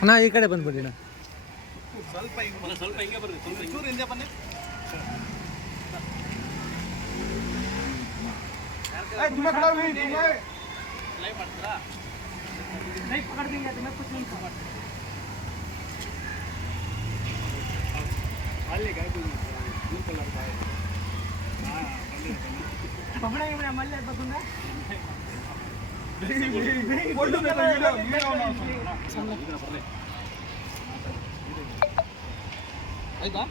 ಅಣ್ಣ ಈ ಕಡೆ ಬಂದ್ಬಿಡಿ ಅಣ್ಣ. ಸ್ವಲ್ಪ ಹಿಂಗೆ ಬರ್ರಿ, ಚೂರು ಹಿಂದೆ ಬನ್ನಿ. ಲೈವ್ ಮಾಡ್ತೀರಾ? ಲೈವ್ ಪಕड़ देंगे तो मैं कुछ नहीं खा पाता. ಅಲ್ಲಿ ಗಾಡಿ ಬ್ಲೂ ಕಲರ್ ಬಾಯ್. ಪಕड़ा ये मल्ले बंदा. फोटो में वीडियो ಆಯ್ತಾ?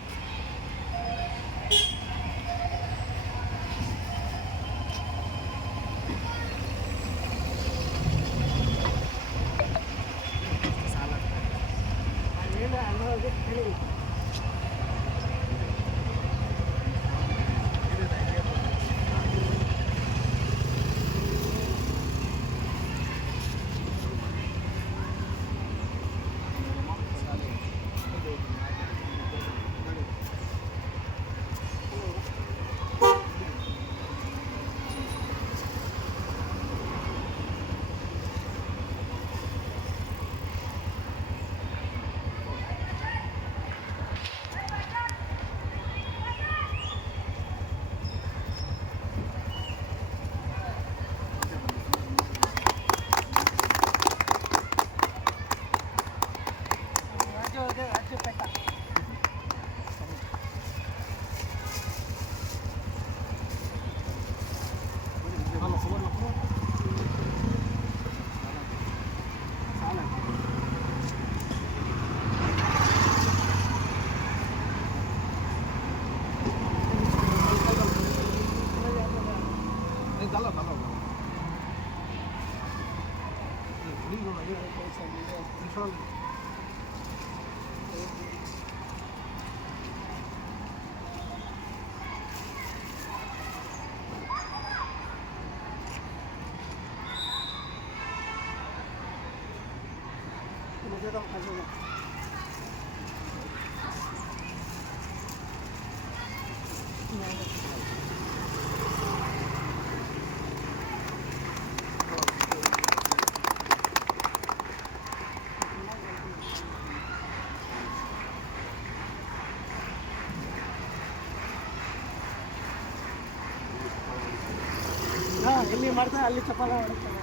ಎಲ್ಲಿ ಮಾಡ್ತಾರೆ ಅಲ್ಲಿ ಚಪಾಲ ಮಾಡ್ತಾರೆ.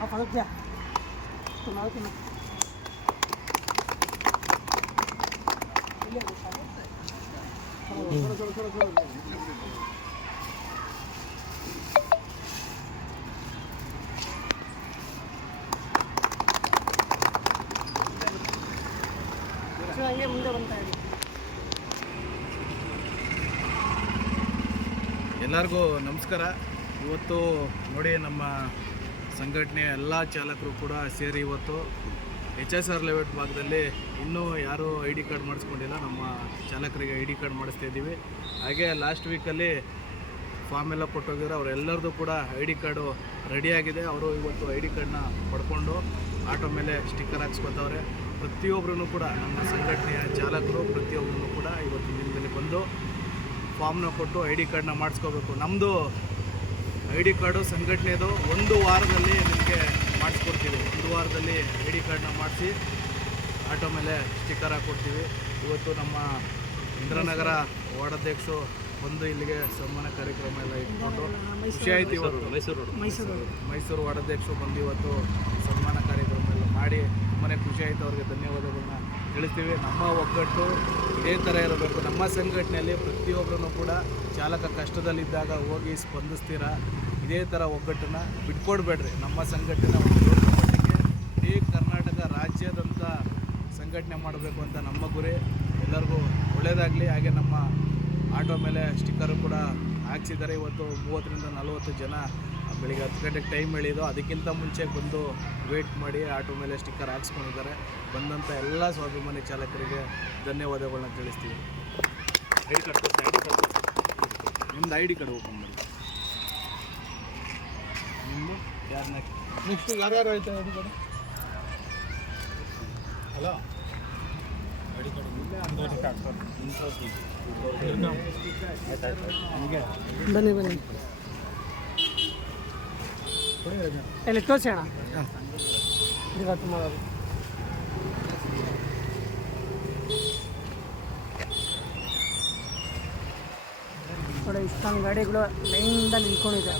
ಆ ಪದಕ್ಕೆ ಮಾಡ್ತೀನಿ. ಹಂಗೆ ಮುಂದೆ ಬಂತಾ ಇರಿ. ಎಲ್ಲರಿಗೂ ನಮಸ್ಕಾರ. ಇವತ್ತು ನೋಡಿ ನಮ್ಮ ಸಂಘಟನೆಯ ಎಲ್ಲ ಚಾಲಕರು ಕೂಡ ಸೇರಿ ಇವತ್ತು HSR ಲೇಔಟ್ ಭಾಗದಲ್ಲಿ ಇನ್ನೂ ಯಾರೂ ಐ ಡಿ ಕಾರ್ಡ್ ಮಾಡಿಸ್ಕೊಂಡಿಲ್ಲ. ನಮ್ಮ ಚಾಲಕರಿಗೆ ಐ ಡಿ ಕಾರ್ಡ್ ಮಾಡಿಸ್ತಾ ಇದ್ದೀವಿ. ಹಾಗೆ ಲಾಸ್ಟ್ ವೀಕಲ್ಲಿ ಫಾರ್ಮ್ ಎಲ್ಲ ಕೊಟ್ಟೋಗಿದ್ರು, ಅವರೆಲ್ಲರದು ಕೂಡ ಐ ಡಿ ಕಾರ್ಡು ರೆಡಿಯಾಗಿದೆ. ಅವರು ಇವತ್ತು ಐ ಡಿ ಕಾರ್ಡನ್ನ ಪಡ್ಕೊಂಡು ಆಟೋ ಮೇಲೆ ಸ್ಟಿಕ್ಕರ್ ಹಾಕ್ಸ್ಕೊತವ್ರೆ. ಪ್ರತಿಯೊಬ್ಬರೂ ಕೂಡ ನಮ್ಮ ಸಂಘಟನೆಯ ಚಾಲಕರು ಪ್ರತಿಯೊಬ್ಬರೂ ಕೂಡ ಇವತ್ತು ದಿನದಲ್ಲಿ ಬಂದು ಫಾರ್ಮ್ನ ಕೊಟ್ಟು ಐ ಡಿ ಕಾರ್ಡನ್ನ ಮಾಡಿಸ್ಕೋಬೇಕು. ನಮ್ಮದು ಐ ಡಿ ಕಾರ್ಡು ಸಂಘಟನೆದು 1 ವಾರದಲ್ಲಿ ನಿಮಗೆ ಮಾಡಿಸ್ಕೊಡ್ತೀವಿ. 1 ವಾರದಲ್ಲಿ ಐ ಡಿ ಕಾರ್ಡನ್ನ ಮಾಡಿಸಿ ಆಟೋ ಮೇಲೆ ಸ್ಟಿಕ್ಕರ್ ಹಾಕ್ಕೊಡ್ತೀವಿ. ಇವತ್ತು ನಮ್ಮ ಇಂದ್ರನಗರ ವಾರ್ಡಾಧ್ಯಕ್ಷರು ಬಂದು ಇಲ್ಲಿಗೆ ಸನ್ಮಾನ ಕಾರ್ಯಕ್ರಮ ಎಲ್ಲ ಇಟ್ಕೊಂಡು ಖುಷಿ ಆಯ್ತು. ಇವತ್ತು ಮೈಸೂರು ವಾರ್ಡಾಧ್ಯಕ್ಷರು ಬಂದು ಇವತ್ತು ಸನ್ಮಾನ ಕಾರ್ಯಕ್ರಮ ಎಲ್ಲ ಮಾಡಿ ತುಂಬಾ ಖುಷಿ ಆಯಿತು. ಅವ್ರಿಗೆ ಧನ್ಯವಾದಗಳನ್ನ ತಿಳಿಸ್ತೀವಿ. ನಮ್ಮ ಒಗ್ಗಟ್ಟು ಇದೇ ಥರ ಇರಬೇಕು. ನಮ್ಮ ಸಂಘಟನೆಯಲ್ಲಿ ಪ್ರತಿಯೊಬ್ಬರೂ ಕೂಡ ಚಾಲಕ ಕಷ್ಟದಲ್ಲಿದ್ದಾಗ ಹೋಗಿ ಸ್ಪಂದಿಸ್ತೀರಾ. ಇದೇ ಥರ ಒಗ್ಗಟ್ಟನ್ನು ಬಿಟ್ಕೊಡ್ಬೇಡ್ರಿ. ನಮ್ಮ ಸಂಘಟನೆ ಮಟ್ಟಿಗೆ ಇಡೀ ಕರ್ನಾಟಕ ರಾಜ್ಯದಂಥ ಸಂಘಟನೆ ಮಾಡಬೇಕು ಅಂತ ನಮ್ಮ ಗುರಿ. ಎಲ್ಲರಿಗೂ ಒಳ್ಳೆಯದಾಗಲಿ. ಹಾಗೆ ನಮ್ಮ ಆಟೋ ಮೇಲೆ ಸ್ಟಿಕ್ಕರು ಕೂಡ ಹಾಕ್ಸಿದ್ದಾರೆ. ಇವತ್ತು 30ರಿಂದ 40 ಜನ ಬೆಳಿಗ್ಗೆ 10 ಗಂಟೆಗೆ ಟೈಮ್ ಹೇಳಿದ್ದು, ಅದಕ್ಕಿಂತ ಮುಂಚೆ ಬಂದು ವೇಟ್ ಮಾಡಿ ಆಟೋ ಮೇಲೆ ಸ್ಟಿಕ್ಕರ್ ಹಾಕ್ಸ್ಕೊಂಡಿದ್ದಾರೆ. ಬಂದಂಥ ಎಲ್ಲ ಸ್ವಾಭಿಮಾನಿ ಚಾಲಕರಿಗೆ ಧನ್ಯವಾದಗಳನ್ನ ತಿಳಿಸ್ತೀವಿ. ನಿಮ್ಮದು ಐ ಡಿ ಕಾರ್ಡ್ ಓಪನ್ ಮಾಡಿ. ನಿಮ್ಮದು ಯಾರು ನೆಕ್ಸ್ಟ್ ಯಾರ್ಯಾರು ಆಯ್ತಾ ಅದು ಕಡೆ ಹಲೋ ಬನ್ನಿ ಬನ್ನಿ ಇಲ್ಲಿ ತೋರಿಸೋಣ ನೋಡಿ ಇಷ್ಟೊಂದು ಗಾಡಿಗಳು ಲೈನಿಂದ ನಿಂತ್ಕೊಂಡಿದೆ.